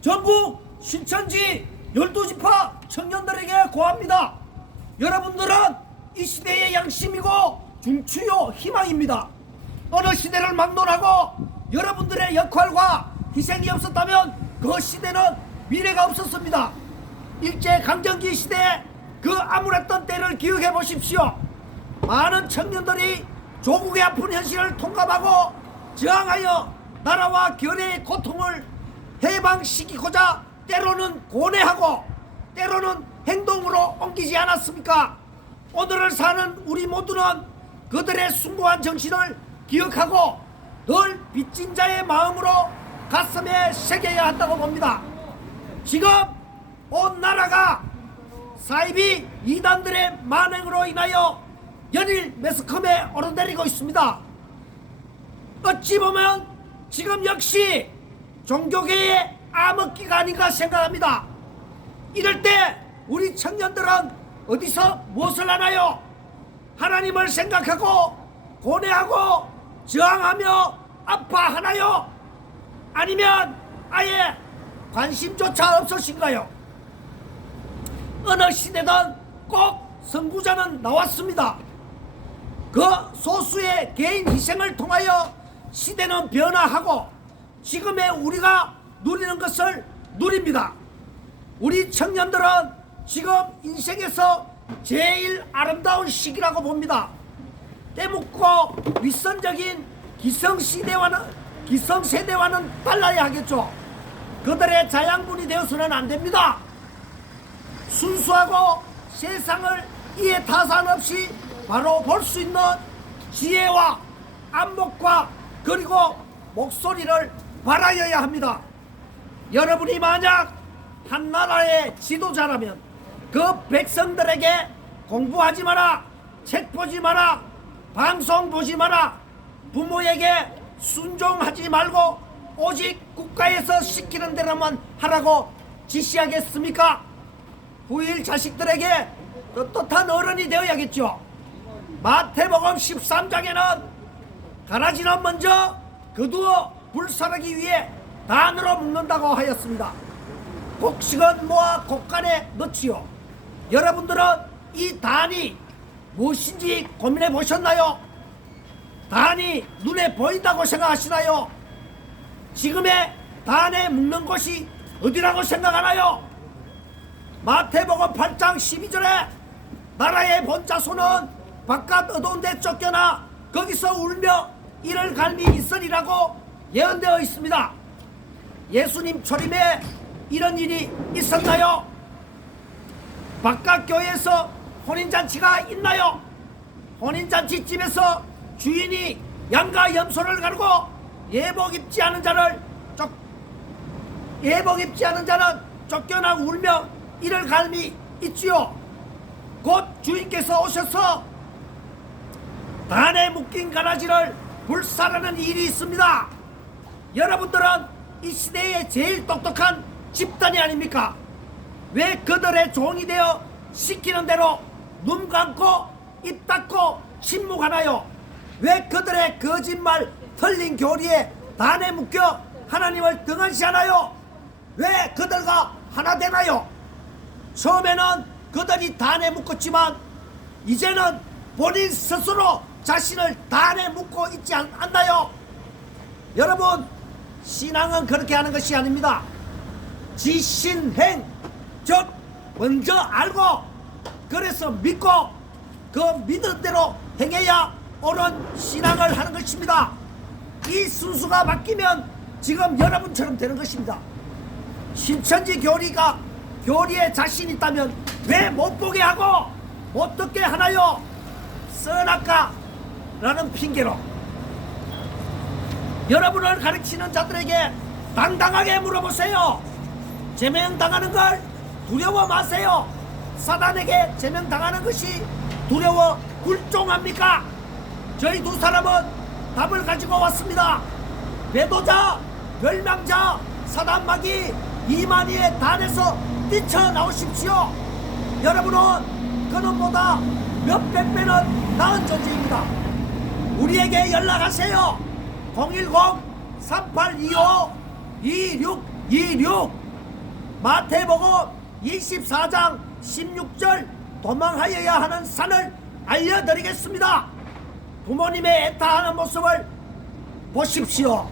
전국 신천지 열두지파 청년들에게 고합니다. 여러분들은 이 시대의 양심이고 중추요 희망입니다. 어느 시대를 막론하고 여러분들의 역할과 희생이 없었다면 그 시대는 미래가 없었습니다. 일제 강점기 시대에 그 암울했던 때를 기억해 보십시오. 많은 청년들이 조국의 아픈 현실을 통감하고 저항하여 나라와 결의의 고통을 해방시키고자 때로는 고뇌하고 때로는 행동으로 옮기지 않았습니까? 오늘을 사는 우리 모두는 그들의 숭고한 정신을 기억하고 늘 빚진 자의 마음으로 가슴에 새겨야 한다고 봅니다. 지금 온 나라가 사이비 이단들의 만행으로 인하여 연일 매스컴에 오르내리고 있습니다. 어찌 보면 지금 역시 종교계의 암흑기가 아닌가 생각합니다. 이럴 때 우리 청년들은 어디서 무엇을 하나요? 하나님을 생각하고 고뇌하고 저항하며 아파하나요? 아니면 아예 관심조차 없으신가요? 어느 시대든 꼭 선구자는 나왔습니다. 그 소수의 개인 희생을 통하여 시대는 변화하고 지금의 우리가 누리는 것을 누립니다. 우리 청년들은 지금 인생에서 제일 아름다운 시기라고 봅니다. 때묻고 윗선적인 기성시대와는 기성세대와는 달라야 하겠죠. 그들의 자양분이 되어서는 안 됩니다. 순수하고 세상을 이해 타산 없이 바로 볼 수 있는 지혜와 안목과 그리고 목소리를 바라여야 합니다. 여러분이 만약 한 나라의 지도자라면 그 백성들에게 공부하지 마라, 책 보지 마라, 방송 보지 마라, 부모에게 순종하지 말고 오직 국가에서 시키는 대로만 하라고 지시하겠습니까? 후일 자식들에게 떳떳한 어른이 되어야겠죠. 마태복음 13장에는 가라지는 먼저 거두어 불사르기 위해 단으로 묶는다고 하였습니다. 곡식은 모아 곡간에 넣지요. 여러분들은 이 단이 무엇인지 고민해 보셨나요? 단이 눈에 보인다고 생각하시나요? 지금의 단에 묶는 곳이 어디라고 생각하나요? 마태복음 8장 12절에 나라의 본자손은 바깥 어두운 데 쫓겨나 거기서 울며 이를 갈미 있으리라고 예언되어 있습니다. 예수님 초림에 이런 일이 있었나요? 바깥 교회에서 혼인잔치가 있나요? 혼인잔치 집에서 주인이 양과 염소를 가르고 예복 입지 않은 자를 쫓 예복 입지 않은 자는 쫓겨나 울며 이를 갈미 있지요. 곧 주인께서 오셔서 단에 묶인 가라지를 불사르는 일이 있습니다. 여러분들은 이 시대의 제일 똑똑한 집단이 아닙니까? 왜 그들의 종이 되어 시키는 대로 눈 감고 입 닫고 침묵하나요? 왜 그들의 거짓말 틀린 교리에 단에 묶여 하나님을 등한시하나요? 왜 그들과 하나 되나요? 처음에는 그들이 단에 묶었지만 이제는 본인 스스로 자신을 단에 묶고 있지 않, 않나요? 여러분 신앙은 그렇게 하는 것이 아닙니다. 지신행 즉 먼저 알고 그래서 믿고 그 믿은 대로 행해야 옳은 신앙을 하는 것입니다. 이 순수가 바뀌면 지금 여러분처럼 되는 것입니다. 신천지 교리가 교리에 자신 있다면 왜 못 보게 하고 못 듣게 하나요? 써놨까? 라는 핑계로 여러분을 가르치는 자들에게 당당하게 물어보세요. 제명당하는 걸 두려워 마세요. 사단에게 제명당하는 것이 두려워 굴종합니까? 저희 두 사람은 답을 가지고 왔습니다. 배도자, 멸망자, 사단마귀 이만희의 단에서 뛰쳐나오십시오. 여러분은 그놈보다 몇백 배는 나은 존재입니다. 우리에게 연락하세요. 010-3825-2626 마태복음 24장 16절 도망하여야 하는 산을 알려드리겠습니다. 부모님의 애타하는 모습을 보십시오.